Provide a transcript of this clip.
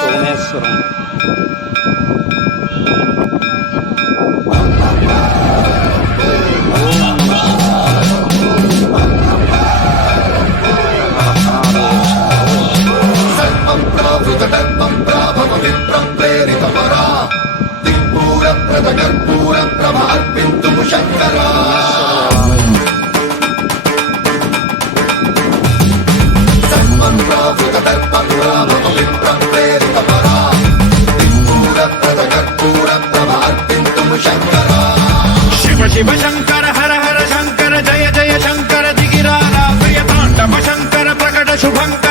Someswaram. Shiva Shiva Shankara Hara Hara Shankara Jaya Jaya Shankara దిగిరారా Priya Tandava Shankara ప్రకట శుభంకర